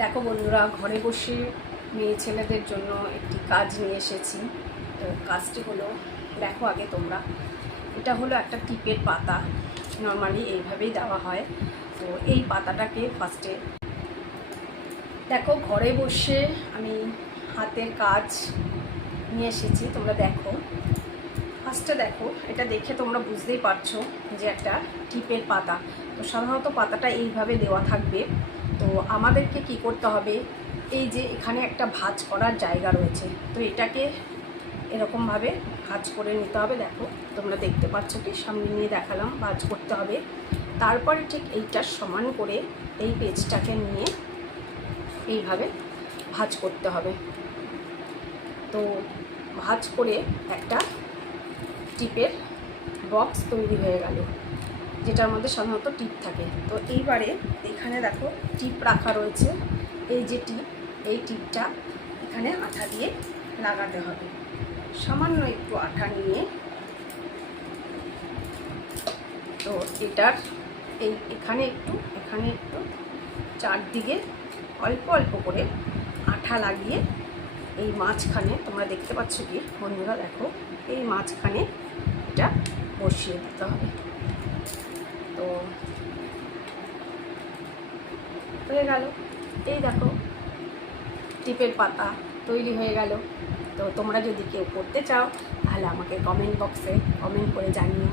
দেখো বন্ধুরা, ঘরে বসে মেয়ে ছেলেদের জন্য একটি কাজ নিয়ে এসেছি। তো কাজটি হলো, দেখো আগে তোমরা, এটা হলো একটা টিপের পাতা। নর্মালি এইভাবেই দেওয়া হয়। তো এই পাতাটাকে ফার্স্টে দেখো, ঘরে বসে আমি হাতের কাজ নিয়ে এসেছি। তোমরা দেখো, ফার্স্টে দেখো, এটা দেখে তোমরা বুঝতেই পারছো যে একটা টিপের পাতা। তো সাধারণত পাতাটা এইভাবে দেওয়া থাকবে। তো আমাদেরকে কি করতে হবে, এই যে এখানে একটা ভাঁজ করার জায়গা রয়েছে, তো এটাকে এরকমভাবে ভাঁজ করে নিতে হবে। দেখো তোমরা দেখতে পাচ্ছ কি, সামনে নিয়ে দেখালাম, ভাঁজ করতে হবে। তারপরে ঠিক এইটার সমান করে এই পেজটাকে নিয়ে এইভাবে ভাঁজ করতে হবে। তো ভাঁজ করে একটা টিপের বক্স তৈরি হয়ে গেল, যেটার মধ্যে সাধারণত টিপ থাকে। তো এইবারে এখানে দেখো টিপ রাখা রয়েছে। এই যে টিপ, এই টিপটা এখানে আঠা দিয়ে লাগাতে হবে। সামান্য একটু আঠা নিয়ে, তো এটার এখানে একটু চারদিকে অল্প অল্প করে আঠা লাগিয়ে এই মাঝখানে, তোমরা দেখতে পাচ্ছ কি বন্ধুরা, দেখো এই মাঝখানে এটা বসিয়ে দিতে হবে। তো হয়ে গেল, এই দেখো টিপের পাতা তৈরি হয়ে গেল। তো তোমরা যদি কেউ করতে চাও তাহলে আমাকে কমেন্ট বক্সে কমেন্ট করে জানিও।